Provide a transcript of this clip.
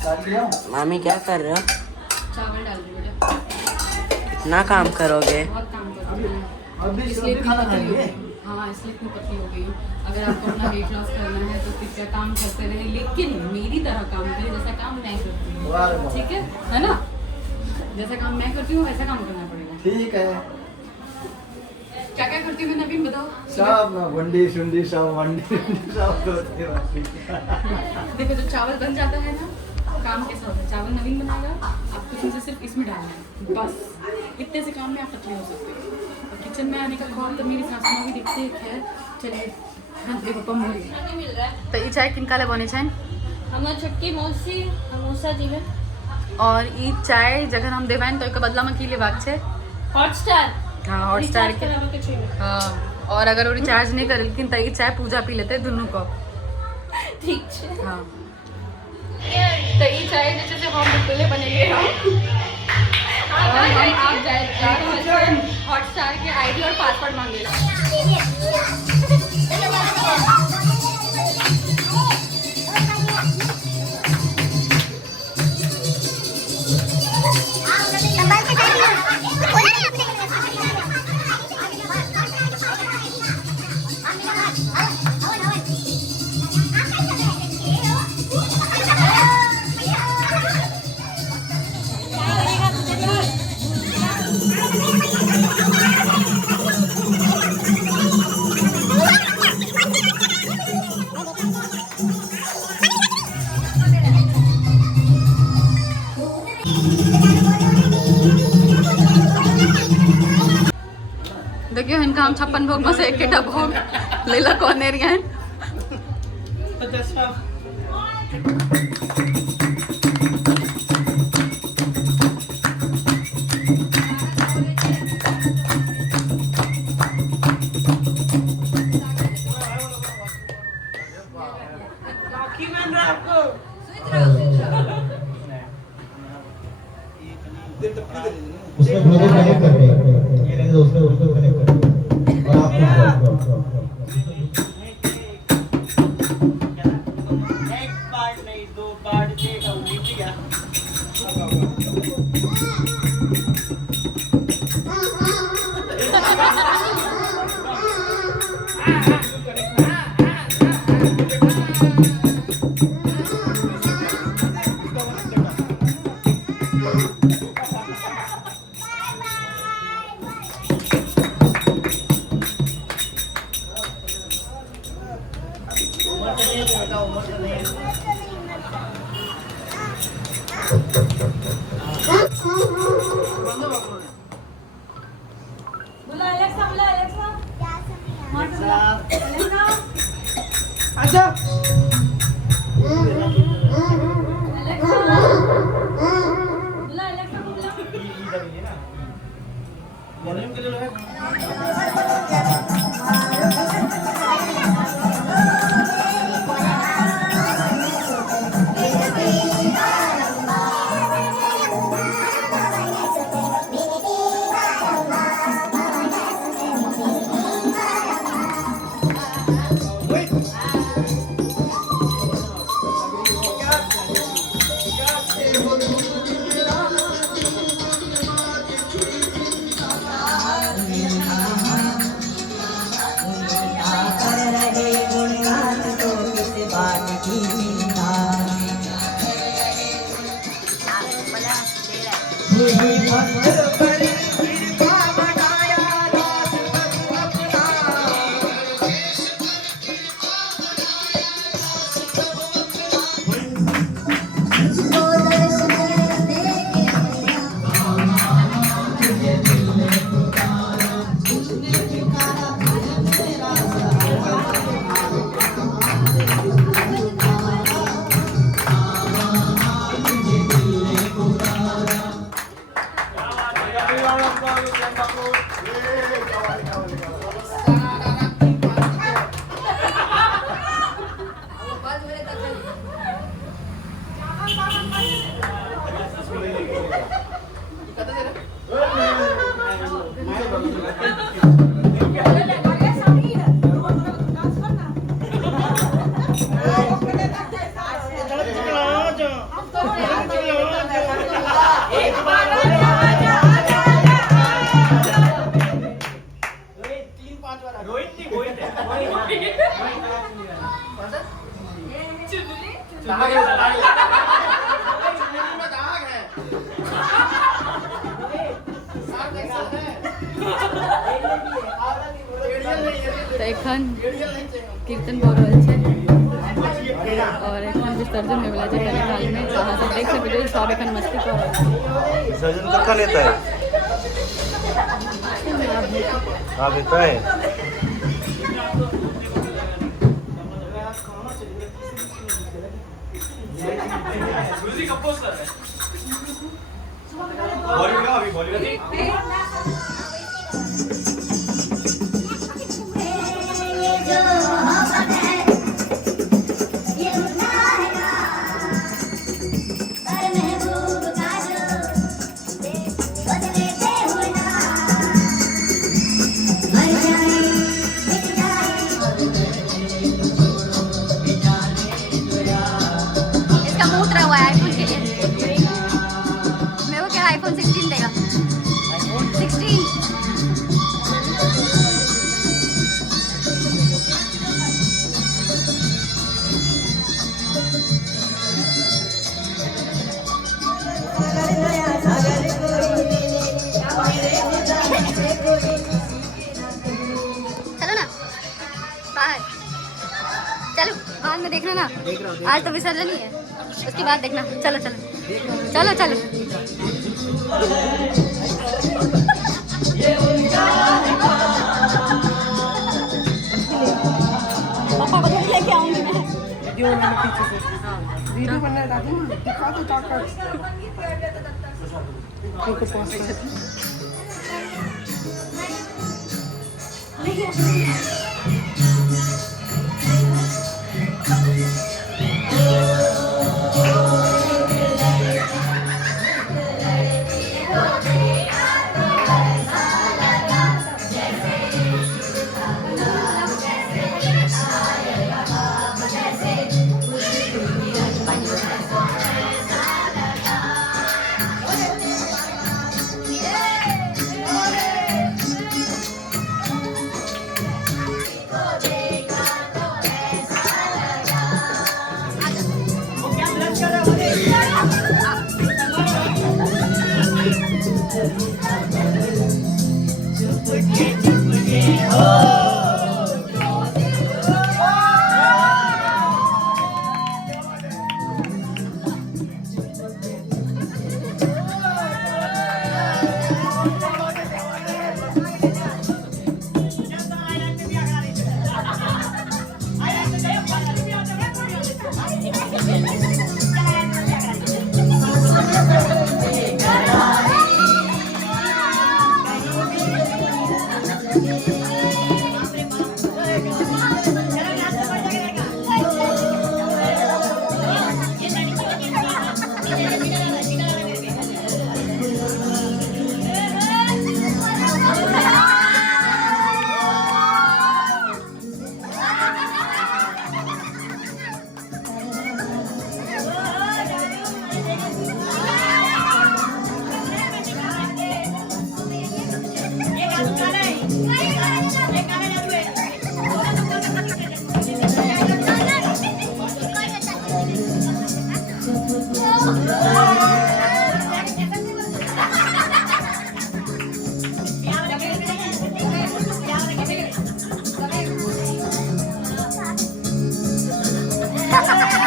मामी क्या कर रहे हो? चावल डाल रही बेटा। ना काम करोगे? बहुत काम करती हूँ, इसलिए इतनी पतली हो गई। हाँ, इसलिए इतनी पतली हो गई हूँ। अगर आपको अपना वेट लॉस करना है तो फिर क्या काम करते रहे, लेकिन मेरी तरह काम करें जैसा काम मैं करती हूँ, ठीक है ना? जैसा काम मैं करती हूँ वैसा काम करना पड़ेगा। ठीक है। क्या क्या करती हूँ मैं नवीन बताओ? सब वंडी सुंडी सब वंडी सब करते हो। देखो जब चावल बन जाता है ना, काम कैसा होता है, चावल नवीन बनाएगा, आपको चीज़ें सिर्फ इसमें डालना है, बस इतने से काम में आप पतले हो सकते हो। और किचन में आने का ख्वाब तो मेरी सासू माँ भी देखते हैं। खैर चलिए, हाँ देखो पम हो रही। तो ये चाय किनका बने चाय? हमार छोटकी मौसी मौसा जी में। और ये चाय जगह हम देवान तो एक बदला में की लेवाक छे हॉटस्टार। हाँ, हॉटस्टार के। के हाँ, और अगर वो रिचार्ज नहीं करे लेकिन तई चाय पूजा पी लेते दोनों को। ठीक है। हाँ, तो ये चाय जैसे हम बिल्कुल बनेंगे आप जाए हॉटस्टार के आईडी और पासवर्ड मांगेगा। देखियो इनका हम 56 भोग में से एक केटा भोग ले ला कौन एरिया है। उसमें ब्लूटूथ कनेक्ट कर रहे हैं, ये नहीं तो उसमें ब्लूटूथ कनेक्ट कर रहे हैं और आप एक बार नहीं दो बार देखा उम्मीद क्या तो एखन कीर्तन भऽ रहल छै और एखन विसर्जन होयवला छै कनि कालमे। तो अहाँ सब देख सकैत छी सब एखन मस्ती कऽ रहल छै। विसर्जन कखन हेतै? आब हेतै। इसका मुंह उतरा हुआ है आईफोन के लिए। मेरे को क्या आईफोन 16 देगा? 16। चलो ना बाहर, चलो बाद में देखना ना। आज तो विसर्जन ही है, उसके बाद देखना। चलो चलो चलो चलो। पापा को थोड़ी लेके आऊंगी मैं। वीडियो बनना दादी ना दिखा दो ताकत। Ha ha ha!